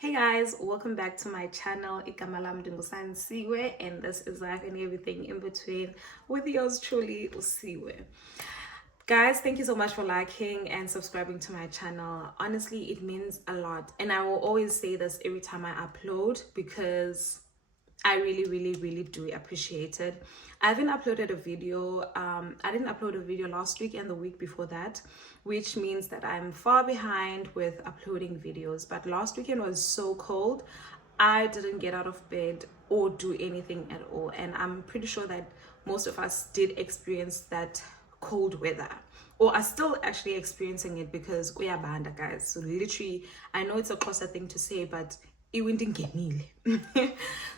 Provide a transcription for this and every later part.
Hey guys, welcome back to my channel. Igama lam ndinguSan Siwe, and this is life and everything in between with yours truly, Usiwe. Guys, thank you so much for liking and subscribing to my channel. Honestly, it means a lot, and I will always say this every time I upload because I really do appreciate it. I haven't uploaded a video. I didn't upload a video last week and the week before that, which means that I'm far behind with uploading videos. But last weekend was so cold, I didn't get out of bed or do anything at all. And I'm pretty sure that most of us did experience that cold weather, or are still actually experiencing it, because we are banda, guys. So literally, I know it's a closer thing to say, but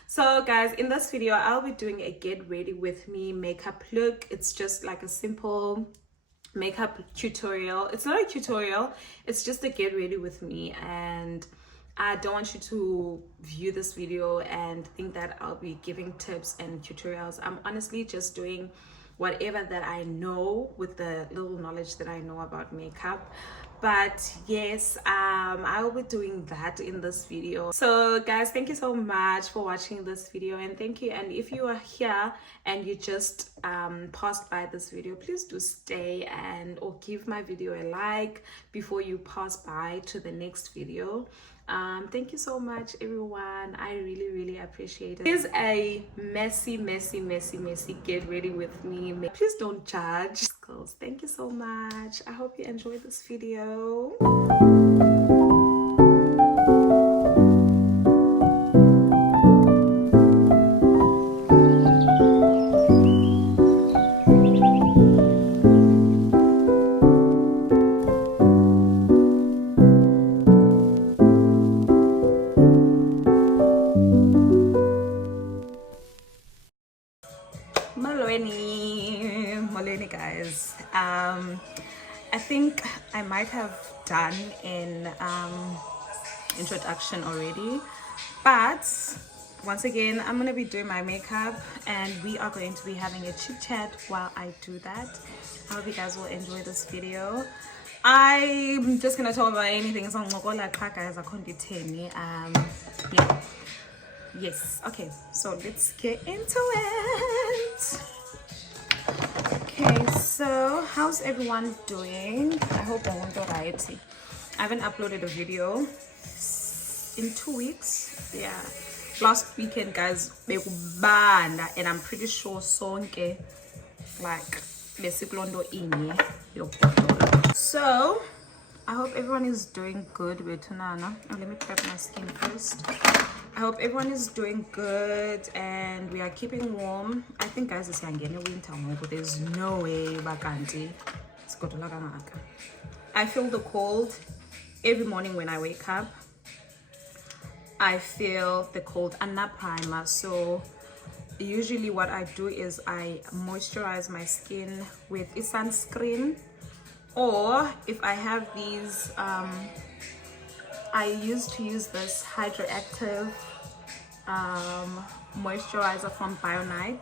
so guys, in this video I'll be doing a get ready with me makeup look. It's just like a simple makeup tutorial. It's not a tutorial, it's just a get ready with me, and I don't want you to view this video and think that I'll be giving tips and tutorials. I'm honestly just doing whatever that I know with the little knowledge that I know about makeup. But yes, I will be doing that in this video. So guys, thank you so much for watching this video, and thank you. And if you are here and you just passed by this video, please do stay and or give my video a like before you pass by to the next video. Thank you so much, everyone. I really appreciate it. It is a messy get ready with me. Please don't judge. Girls, thank you so much. I hope you enjoyed this video. Molweni guys. I think I might have done an introduction already, but once again I'm gonna be doing my makeup and we are going to be having a chit chat while I do that. I hope you guys will enjoy this video. I'm just gonna talk about anything, so guys, I can't be yeah. Yes, okay, so let's get into it. Okay, so how's everyone doing? I hope I won't go right. I haven't uploaded a video in 2 weeks. Yeah, last weekend guys, and I'm pretty sure sonke like so I hope everyone is doing good. Wait, Nana. Let me prep my skin first. I hope everyone is doing good and we are keeping warm. I think guys, it's in winter, but there's no way bakanti. I feel the cold every morning when I wake up. I feel the cold and not primer. So usually what I do is I moisturize my skin with a sunscreen, or if I have these I used to use this hydraactive moisturizer from Byeeee.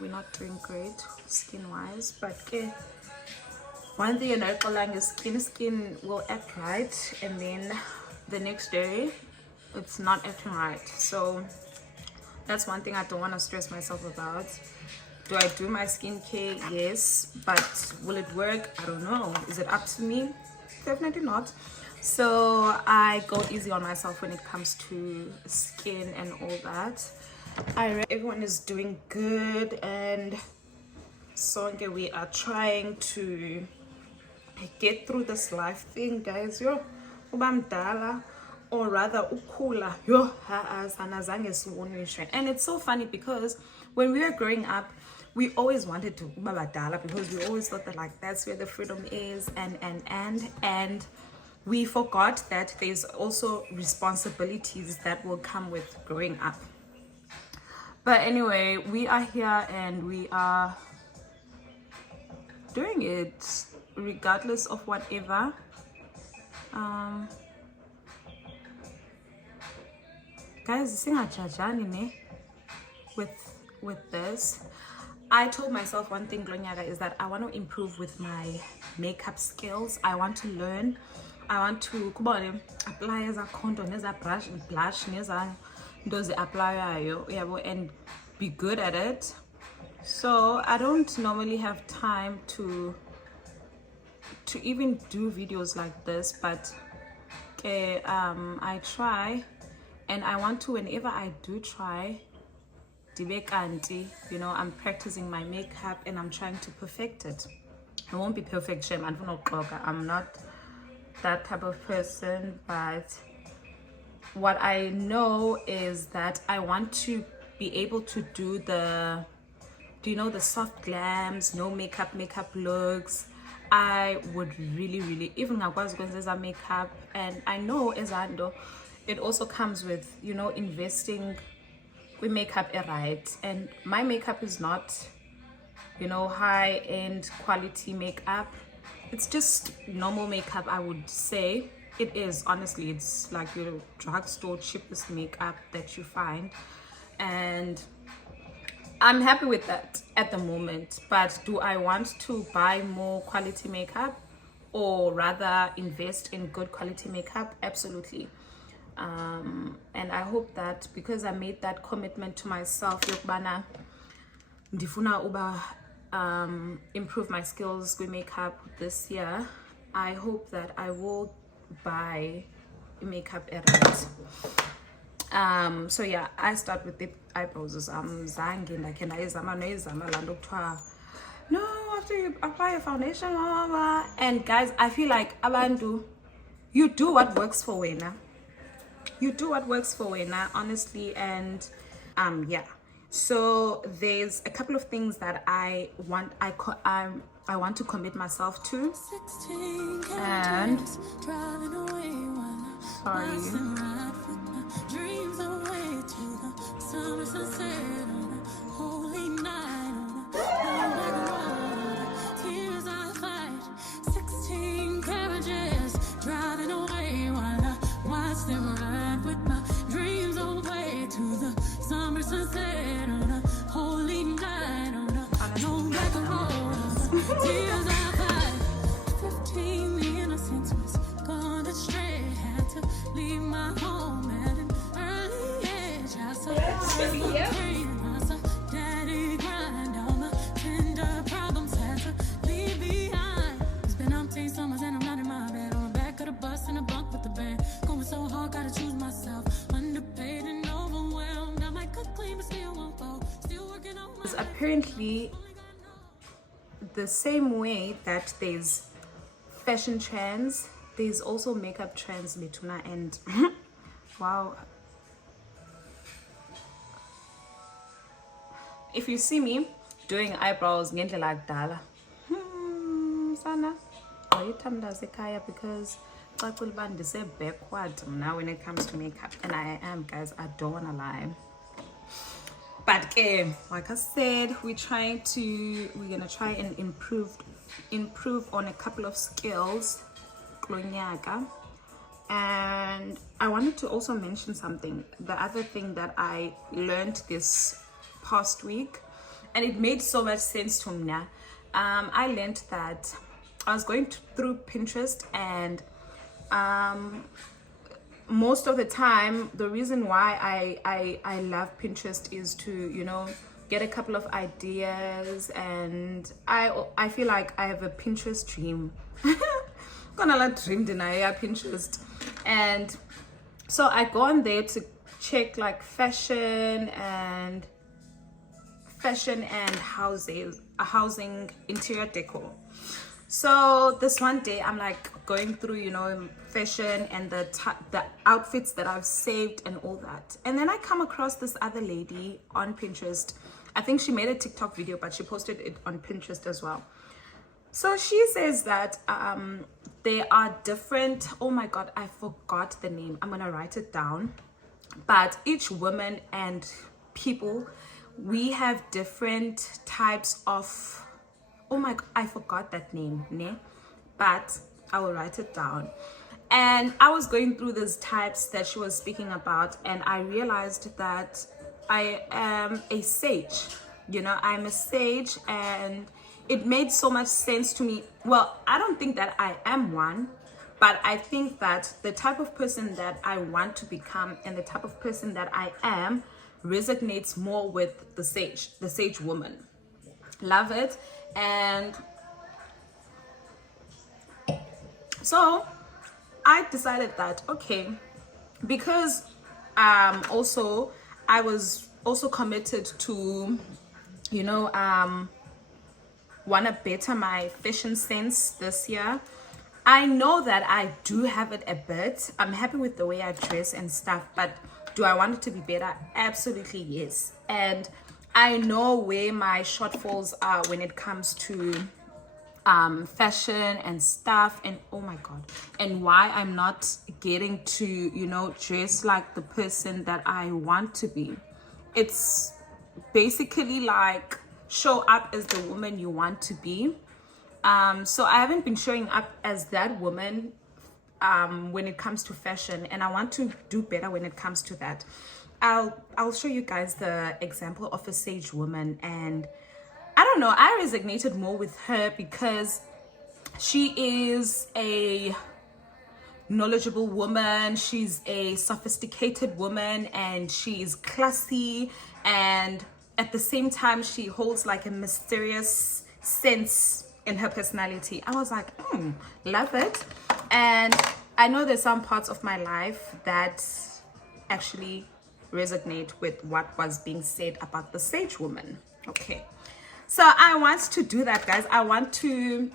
We're not doing great skin wise, but one thing I know is skin will act right, and then the next day it's not acting right. So that's one thing I don't want to stress myself about. Do I do my skincare? Yes, but will it work? I don't know. Is it up to me? Definitely not. So I go easy on myself when it comes to skin and all that. Everyone is doing good, and so we are trying to get through this life thing, guys. Yo, ubamdala, or rather ukula. Yo, and it's so funny because when we were growing up, we always wanted to babadala because we always thought that like that's where the freedom is, and we forgot that there's also responsibilities that will come with growing up. But anyway, we are here and we are doing it regardless of whatever. Guys, singajajani ne with this. I told myself one thing, Glonyaka, is that I want to improve with my makeup skills. I want to learn I want to apply as a contour, as a blush, as a does apply and be good at it. So I don't normally have time to even do videos like this, but I try, and I want to, whenever I do try, you know, I'm practicing my makeup and I'm trying to perfect it. I won't be perfect, shame. I'm not that type of person, but what I know is that I want to be able to do the, you know, the soft glams, no makeup looks. I would really, even I was going to makeup, and I know as Ando, it also comes with, you know, investing with makeup right, and my makeup is not, you know, high-end quality makeup. It's just normal makeup, I would say. It is, honestly, it's like your drugstore cheapest makeup that you find, and I'm happy with that at the moment. But do I want to buy more quality makeup, or rather invest in good quality makeup? Absolutely. And I hope that, because I made that commitment to myself, yokubana ndifuna uba improve my skills with makeup this year, I hope that I will buy makeup right. So yeah, I start with the eyebrows. Zange ndakhe ndayizama noyizama laa nto kuthiwa no, after you apply a foundation, blah, blah, blah. And guys, I feel like abantu, you do what works for wena. You do what works for wena, honestly. And yeah, so there's a couple of things that I want to commit myself to. And sorry, apparently the same way that there's fashion trends, there's also makeup trends, Mituna. And wow, if you see me doing eyebrows ngendlela kudala, sana ayithandaze ekhaya, because cacile uba ndise backward now when it comes to makeup, and I am, guys, I don't want to lie. But like I said, we're gonna try and improve on a couple of skills kulo nyaka. And I wanted to also mention something, the other thing that I learned this past week, and it made so much sense to me. I learned that I was going through Pinterest, and most of the time, the reason why I love Pinterest is to, you know, get a couple of ideas, and I feel like I have a Pinterest dream. Gonna let dream deny Pinterest. And so I go on there to check like fashion and housing interior decor. So this one day I'm like going through, you know, fashion and the outfits that I've saved and all that, and then I come across this other lady on Pinterest. I think she made a TikTok video, but she posted it on Pinterest as well. So she says that there are different, oh my god, I forgot the name, I'm gonna write it down, but each woman and people, we have different types of, oh my god, I forgot that name, ne? But I will write it down. And I was going through these types that she was speaking about, and I realized that I am a sage. You know, I'm a sage, and it made so much sense to me. Well, I don't think that I am one, but I think that the type of person that I want to become and the type of person that I am resonates more with the sage woman. Love it. And so I decided that, okay, because also I was also committed to, you know, want to better my fashion sense this year. I know that I do have it a bit. I'm happy with the way I dress and stuff, but do I want it to be better? Absolutely yes. And I know where my shortfalls are when it comes to fashion and stuff, and oh my god, and why I'm not getting to, you know, dress like the person that I want to be. It's basically like show up as the woman you want to be. So I haven't been showing up as that woman when it comes to fashion, and I want to do better when it comes to that. I'll show you guys the example of a sage woman, and I don't know, I resonated more with her because she is a knowledgeable woman, she's a sophisticated woman, and she's classy, and at the same time she holds like a mysterious sense in her personality. I was like, love it. And I know there's some parts of my life that actually resonate with what was being said about the sage woman. Okay, so I want to do that, guys. I want to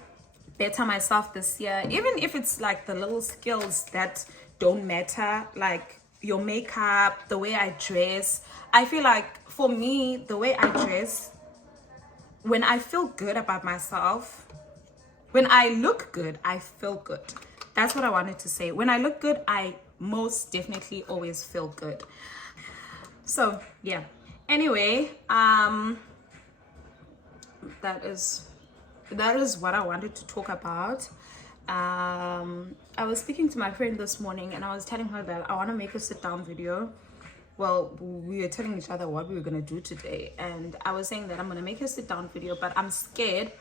better myself this year, even if it's like the little skills that don't matter, like your makeup, the way I dress. I feel like for me, the way I dress, when I feel good about myself, when I look good, I feel good. That's what I wanted to say. When I look good, I most definitely always feel good. So yeah, anyway, that is what I wanted to talk about. I was speaking to my friend this morning, and I was telling her that I want to make a sit down video. Well, we were telling each other what we were going to do today, and I was saying that I'm going to make a sit down video, but I'm scared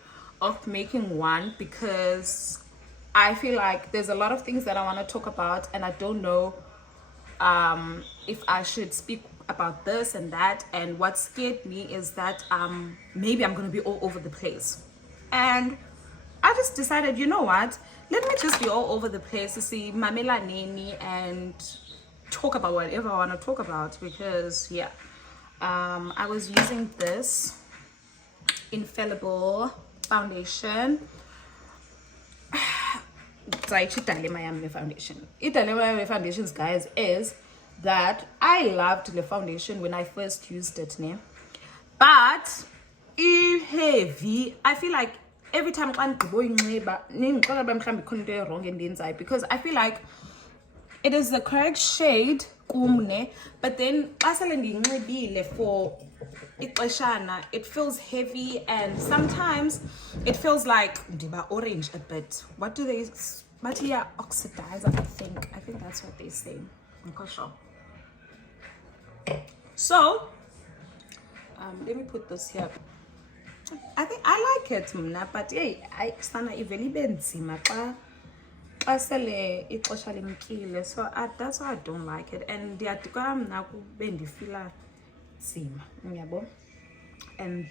of making one because I feel like there's a lot of things that I want to talk about, and I don't know if I should speak about this and that. And what scared me is that maybe I'm going to be all over the place. And I just decided, you know what, let me just be all over the place to see Mamela Neni and talk about whatever I want to talk about. Because yeah, I was using this infallible foundation. Foundation, foundations, guys, is that I loved the foundation when I first used it, but heavy. I feel like every time I'm going wrong in the inside, because I feel like it is the correct shade, but then for it feels heavy, and sometimes it feels like orange a bit. What do they? But yeah, oxidizer. I think that's what they say. I'm not sure. So let me put this here. I think I like it, but hey, I sana iveli benzima pa pasele ixesha limkile, so that's why I don't like it. And ndiyadika mna kube ndifila nzima, uyabo. And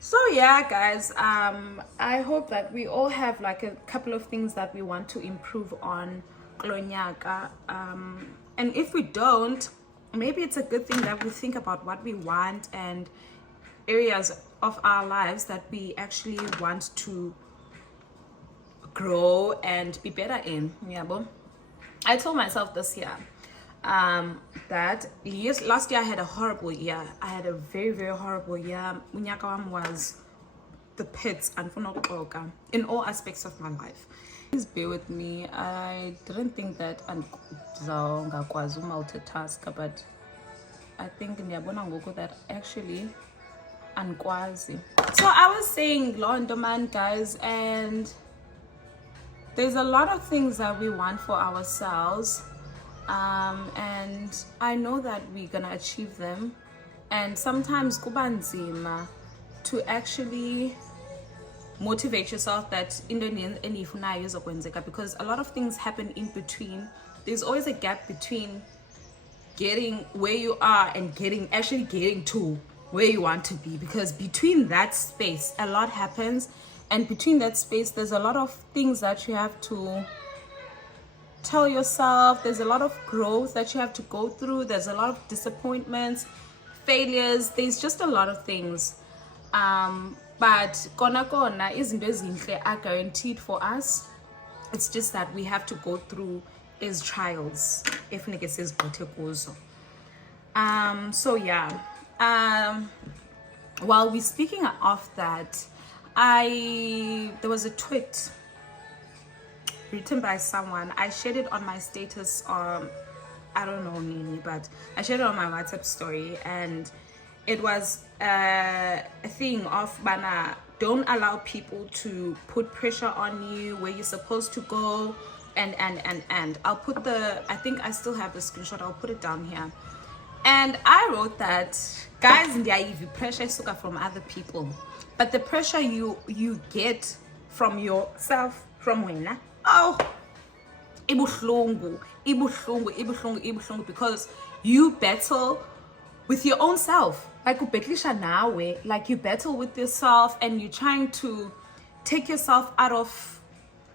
so yeah, guys, I hope that we all have like a couple of things that we want to improve on Klonyaka. And if we don't, maybe it's a good thing that we think about what we want and areas of our lives that we actually want to grow and be better in. Yeah, I told myself this year that last year I had a horrible year. I had a very, very horrible year. Unyaka wam was the pits and in all aspects of my life. Please bear with me. I didn't think that ngakwazi multitask, but I think that actually ankwazi. So I was saying Londo man, guys, and there's a lot of things that we want for ourselves, and I know that we're gonna achieve them, and sometimes kuba nzima to actually motivate yourself that because a lot of things happen in between. There's always a gap between getting where you are and actually getting to where you want to be, because between that space a lot happens, and between that space there's a lot of things that you have to tell yourself. There's a lot of growth that you have to go through. There's a lot of disappointments, failures. There's just a lot of things, but kona izinto ezinhle are guaranteed for us. It's just that we have to go through is trials. So yeah, while we're speaking of that, there was a tweet written by someone. I shared it on my status, I don't know Nini, but I shared it on my WhatsApp story, and it was a thing of bana, don't allow people to put pressure on you where you're supposed to go, and I'll put I think I still have the screenshot, I'll put it down here. And I wrote that, guys, pressure is from other people, but the pressure you get from yourself, from wena, oh, ibuhlungu, because you battle with your own self. Like you battle with yourself, and you're trying to take yourself out of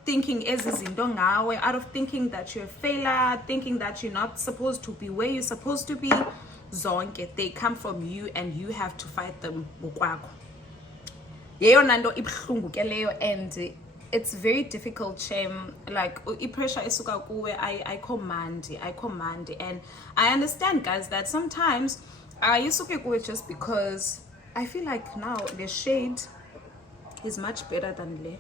thinking out of thinking that you're a failure, thinking that you're not supposed to be where you're supposed to be. Zonke, they come from you, and you have to fight them. And it's very difficult, shame. Like pressure isuka kuwe, I command, and I understand, guys, that sometimes I isuke kuwe just because I feel like now the shade is much better than le.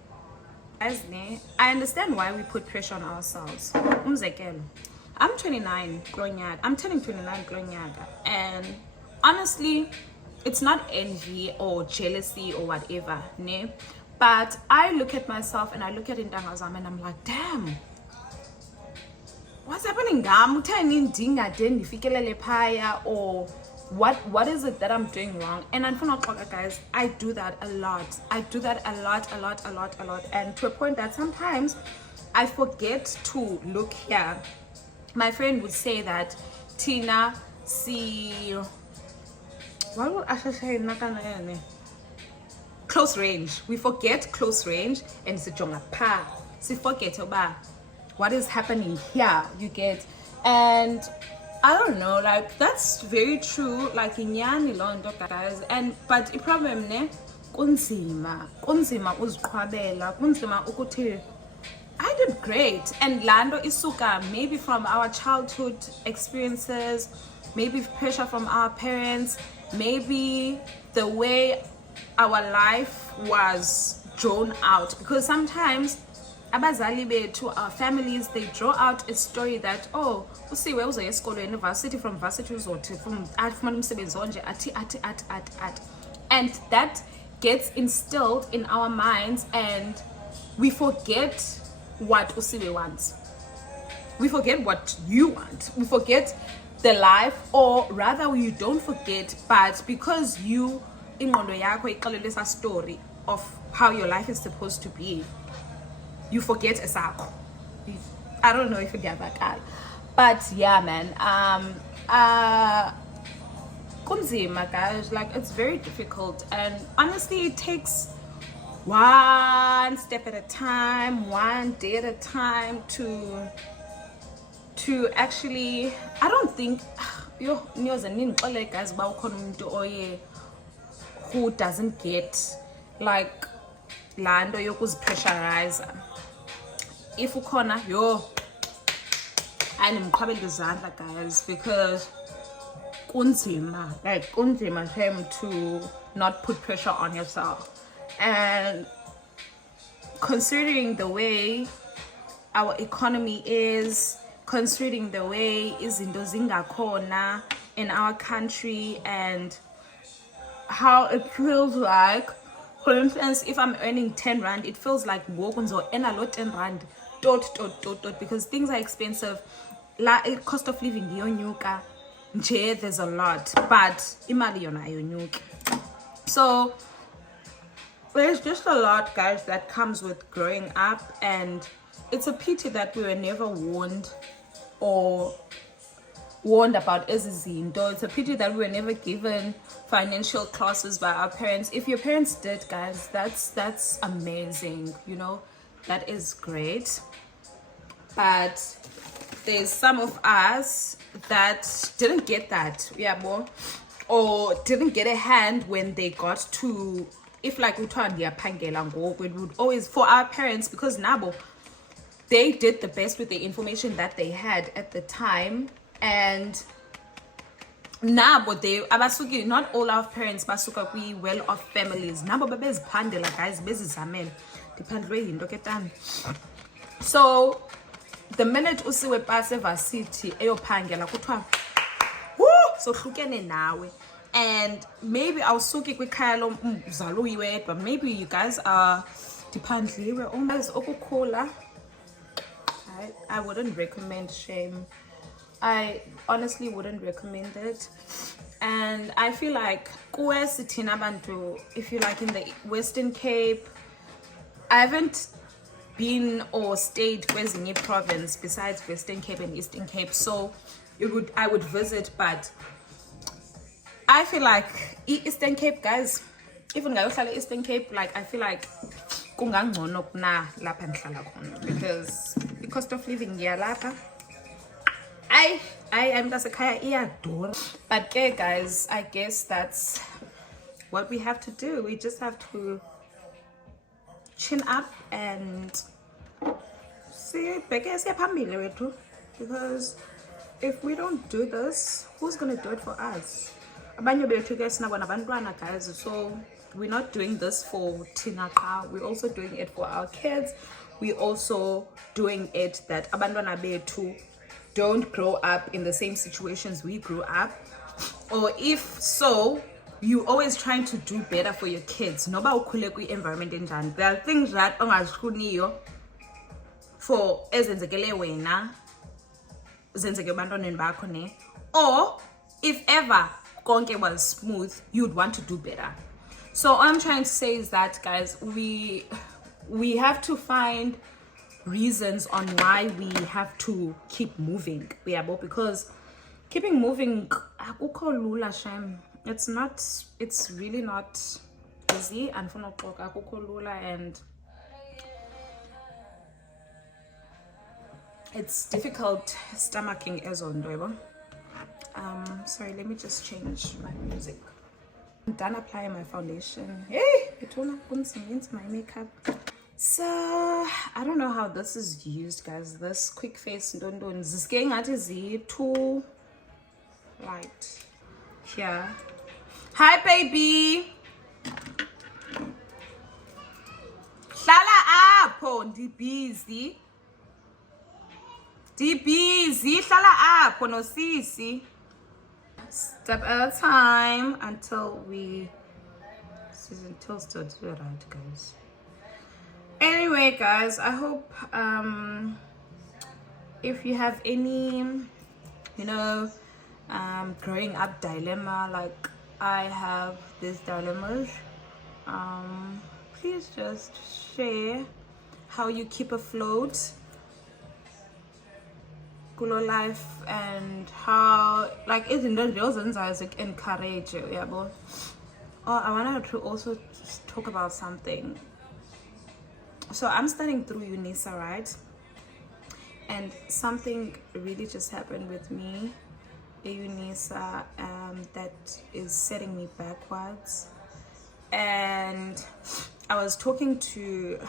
I understand why we put pressure on ourselves. I'm 29 growing out. I'm turning 29 growing out, and honestly, it's not envy or jealousy or whatever, ne? But I look at myself and I look at Intangazam and I'm like, damn, what's happening? Or what is it that I'm doing wrong? And unfortunately, guys, I do that a lot. I do that a lot. And to a point that sometimes I forget to look here. My friend would say that, Tina, see, what would I say? Close range. We forget close range, and it's a jonga pa. So forget about what is happening here. You get, and I don't know, like that's very true. Like in yani londo, guys, but the problem ne kunzima uzqhwabela kunzima ukuthi I did great, and lando isuka maybe from our childhood experiences, maybe pressure from our parents, maybe the way our life was drawn out, because sometimes abazali bethu, our families, they draw out a story that, oh, usiwe uzoya esikolweni university, from varsity uzothi from afumana umsebenzi onje athi, and that gets instilled in our minds, and we forget what usiwe wants. We forget what you want. We forget the life, or rather you don't forget, but because you ingqondo yakho iqalelisa story of how your life is supposed to be, you forget esakho. I don't know if you get that, but yeah, man, kunzima, guys. Like it's very difficult, and honestly it takes one step at a time, one day at a time to actually, I don't think guys who doesn't get like lando yokuzipressurize. If ukhona animqhabela izandla, guys, because kunzima him to not put pressure on yourself. And considering the way our economy is, considering the way izinto zingakhona in our country, and how it feels like, for instance, if I'm earning 10 rand, it feels like wokunzo earn a lot 10 rand dot, because things are expensive. Cost of living yonyuka nje, there's a lot, but imali yona ayonyuki. So there's just a lot, guys, that comes with growing up, and it's a pity that we were never warned about izinto. It's a pity that we were never given financial classes by our parents. If your parents did, guys, that's amazing, you know, that is great. But there's some of us that didn't get that, yeah, or didn't get a hand when they got to, if like we would always, for our parents, because nabo, they did the best with the information that they had at the time. And nabo, they abasuki, not all our parents basuka we well-off families, nabo babeziphandela, guys, bezizamela diphandlwe yinto ke tani. So the minute usiwe pase varsity eyophangela kuthiwa sohlukene nawe, and maybe awusuki kwikhaya lomzali uyiwedwa, maybe you guys are diphandliwe umazi okukhula. I wouldn't recommend shame. I honestly wouldn't recommend it. And I feel like if you like in the Western Cape, I haven't been or stayed kwezinye province besides Western Cape and Eastern Cape, so I would visit, but I feel like Eastern Cape, guys, even ngayohlala Eastern Cape, like I feel like kungangcono kuna lapha ndihlala khona, because the cost of living here lapha I'm mtasekhaya iyadura. But okay, guys, I guess that's what we have to do. We just have to chin up and see, because if we don't do this, who's gonna do it for us? Guys, so we're not doing this for Tinaka, we're also doing it for our kids. We're also doing it that abantwana bethu don't grow up in the same situations we grew up, or if so, you always trying to do better for your kids. Noba ukhule kwi-environment enjani, there are things that ongazifuniyo for ezenzekele wena zenzeke ebantwaneni bakho ne, or if ever konke was smooth, you'd want to do better. So all I'm trying to say is that, guys, we have to find reasons on why we have to keep moving, because keeping moving akukho lula shem. It's really not easy, and and it's difficult stomaching ezondo. Sorry, let me just change my music. I'm done applying my foundation. Hey, it will not put into my makeup. So I don't know how this is used, guys. This quick face ndondon zisking at is too light here. Hi baby, hlala apho ndibusy hlala apho no sisi. Step at a time until still do it right, guys. Anyway, guys, I hope if you have any, growing up dilemma like I have these dilemmas, please just share how you keep afloat kulo life, and how like izinto nje ozenzayo encourage you, yabo. Oh, I wanted to also talk about something. So I'm studying through UNISA, right? And something really just happened with me at UNISA that is setting me backwards. And I was talking to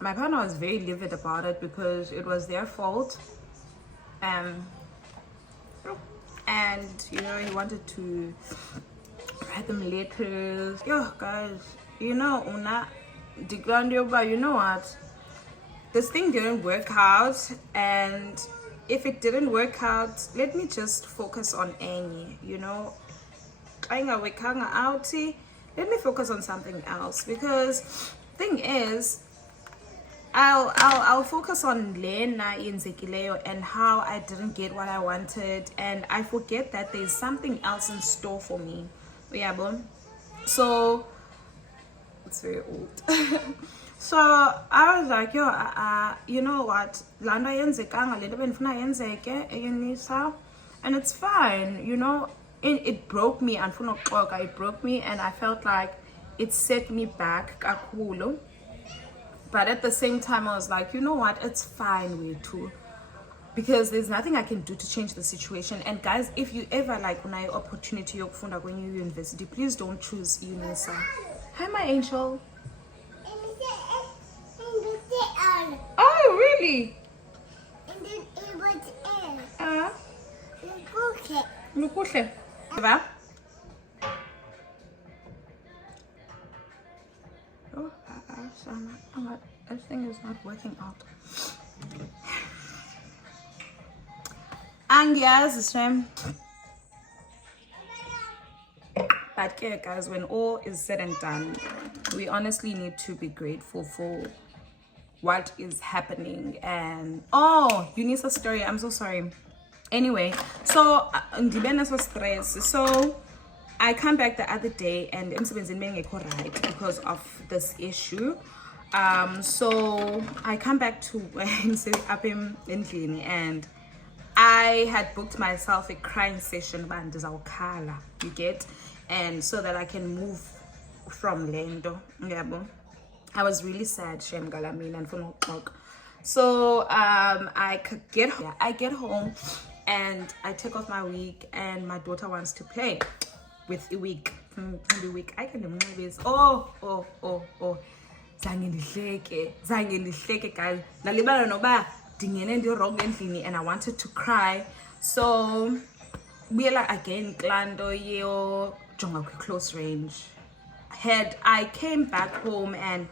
my partner, was very livid about it because it was their fault. And he wanted to write them letters. Yo, guys, you know what? This thing didn't work out, and if it didn't work out, let me just focus on Annie, let me focus on something else, because thing is, I'll focus on Lena Inzekileo and how I didn't get what I wanted, and I forget that there's something else in store for me. Yeah, so it's very old. So I was like, yo, you know what? And it's fine, you know. It broke me, and it broke me, and I felt like it set me back kakhulu. But at the same time, I was like, you know what? It's fine, we too. Because there's nothing I can do to change the situation. And guys, if you ever like when I opportunity yokufunda when you university, please don't choose UNISA. Hi, my angel. Oh, really? Look. Oh, this thing is not working out. And yes, it's time. But yeah, guys, when all is said and done, we honestly need to be grateful for what is happening. And oh, Eunice's story, I'm so sorry. Anyway, so stress. So I come back the other day and I'm being right because of this issue. So I come back to up in and I had booked myself a crying session, you get, and so that I can move from Lendo. I was really sad, shame Galamin and for no talk. So I get home and I take off my wig, and my daughter wants to play with a wig. I can remove this. Oh. Zange ndihleke guys. Nalibala noba dingene ndirong endlini and I wanted to cry. So we like again klando yo jonga close range. I came back home and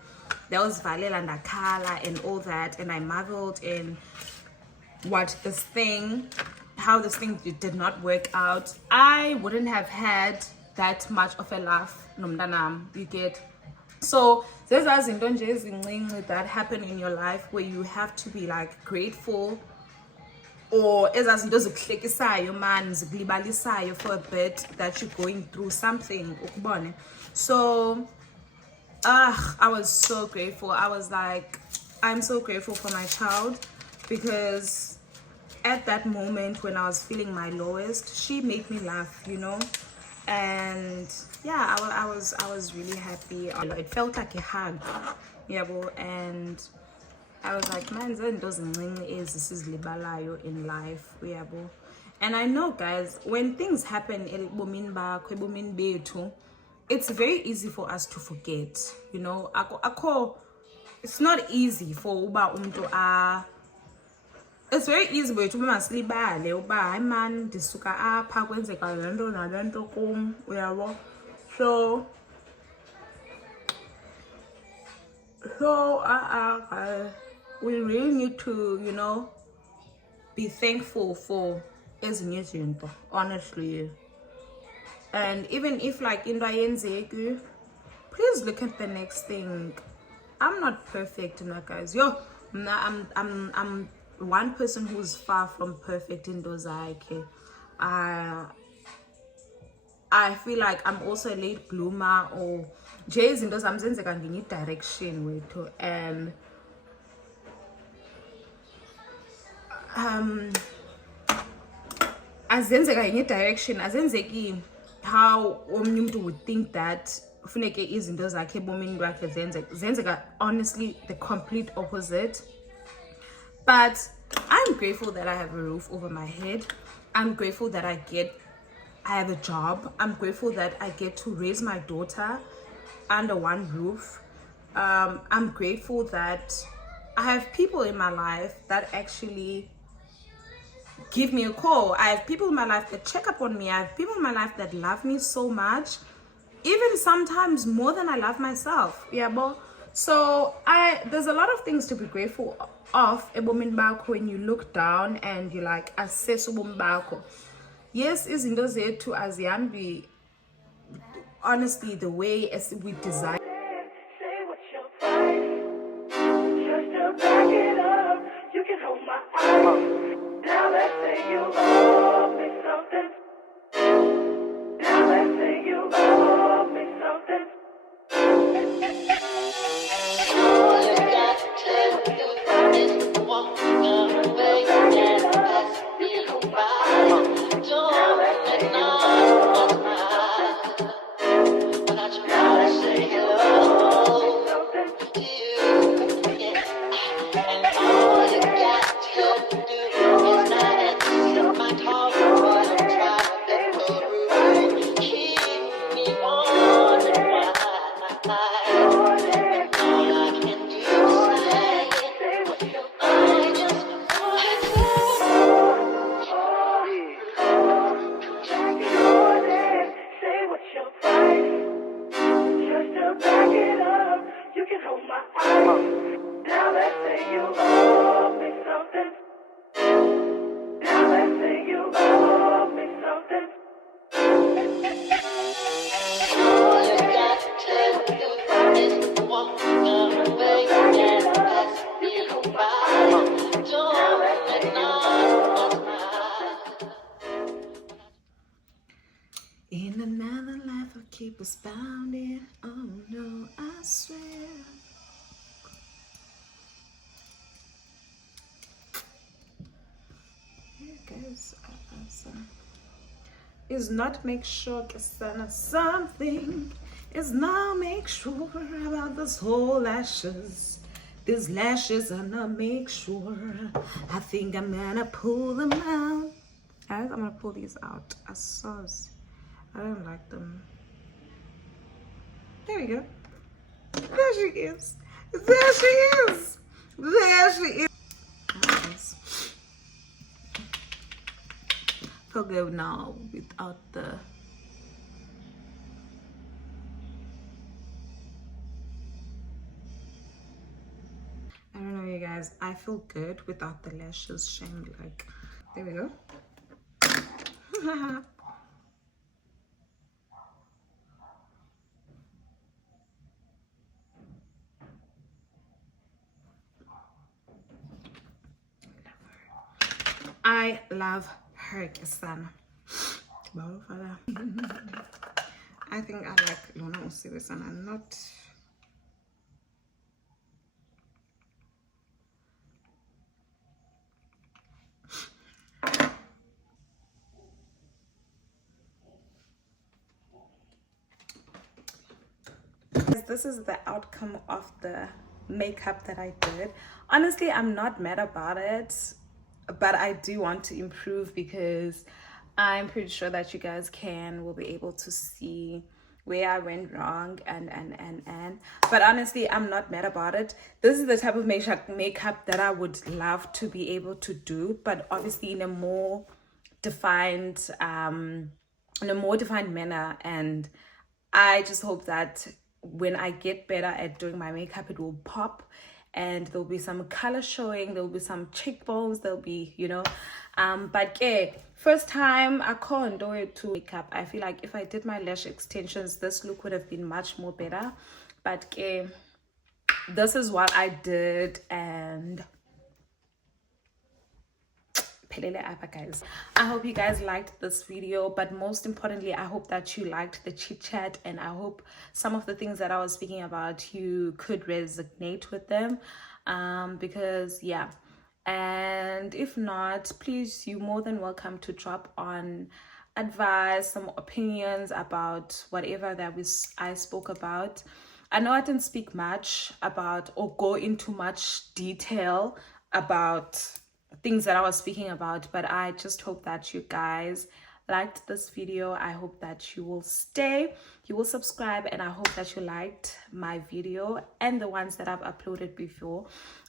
there was Valela and Akala and all that, and I marveled in how this thing did not work out. I wouldn't have had that much of a laugh nomdanam, you get. So there's that happen in your life where you have to be like grateful, or man for a bit that you're going through something. So I was so grateful. I was like, I'm so grateful for my child, because at that moment when I was feeling my lowest, she made me laugh, you know. And yeah, I was really happy. It felt like a hug, yeah, and I was like, man, this is libalayo in life, yeah. And I know, guys, when things happen, it's very easy for us to forget, you know. It's not easy for uba umntu it's very easy but masilibale uba hayi man ndisuka apha kwenzeka lento nalento kum, uyabo. So we really need to, you know, be thankful for ezinye izinto, honestly. And even if like into ayenzeki, please look at the next thing. I'm not perfect, guys. I'm one person who's far from perfect in those I feel like I'm also a late bloomer, or Jay's in those I'm saying in direction way to azenzeka in direction azenzeki how umuntu would think that funeke izinto zakhe ebomini bakhe zenzeka honestly the complete opposite. But I'm grateful that I have a roof over my head. I'm grateful that I have a job. I'm grateful that I get to raise my daughter under one roof. I'm grateful that I have people in my life that actually give me a call. I have people in my life that check up on me. I have people in my life that love me so much, even sometimes more than I love myself. Yeah, but so there's a lot of things to be grateful of when you look down and you like assess yes, izinto zethu azihambi honestly the way as we desire. Say what's your price, just to back it up. You can hold my eyes. Now let's say you owe me something. Now let's say you owe me something. was bound in. Oh no, I swear. Here goes is not make sure something is not make sure about this whole lashes. These lashes are not make sure. I think I'm gonna pull them out. Guys, I'm gonna pull these out. I don't like them. There we go. There she is. There she is. There she is. Nice. Feel good now without the. I don't know, you guys. I feel good without the lashes. Shame, like. There we go. I love her, Kisana. I think I like Lona Osiris and I'm not. This is the outcome of the makeup that I did. Honestly, I'm not mad about it, but I do want to improve because I'm pretty sure that you guys will be able to see where I went wrong and but honestly, I'm not mad about it. This is the type of makeup that I would love to be able to do, but obviously in a more defined manner. And I just hope that when I get better at doing my makeup, it will pop and there'll be some color showing, there'll be some cheekbones, there'll be, you know, but yeah, first time I can't do it to makeup. I feel like if I did my lash extensions, this look would have been much more better, but yeah, this is what I did. And guys, I hope you guys liked this video, but most importantly, I hope that you liked the chit chat, and I hope some of the things that I was speaking about you could resonate with them, because yeah. And if not, please, you're more than welcome to drop on advice, some opinions about whatever that I spoke about. I know I didn't speak much about or go into much detail about things that I was speaking about, but I just hope that you guys liked this video. I hope that you will subscribe, and I hope that you liked my video and the ones that I've uploaded before.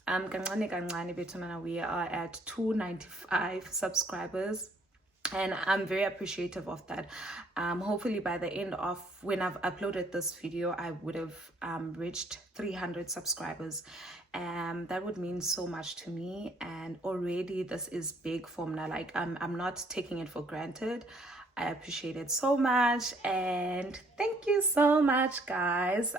We are at 295 subscribers, and I'm very appreciative of that. Hopefully by the end of when I've uploaded this video, I would have reached 300 subscribers. That would mean so much to me, and already this is big for me. Like I'm not taking it for granted. I appreciate it so much, and thank you so much, guys.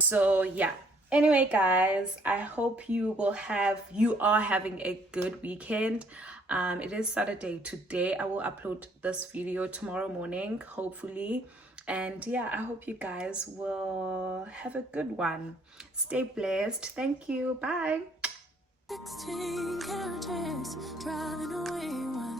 So yeah, anyway guys, I hope you are having a good weekend. It is Saturday today. I will upload this video tomorrow morning, hopefully. And yeah, I hope you guys will have a good one. Stay blessed. Thank you. Bye. 16 characters driving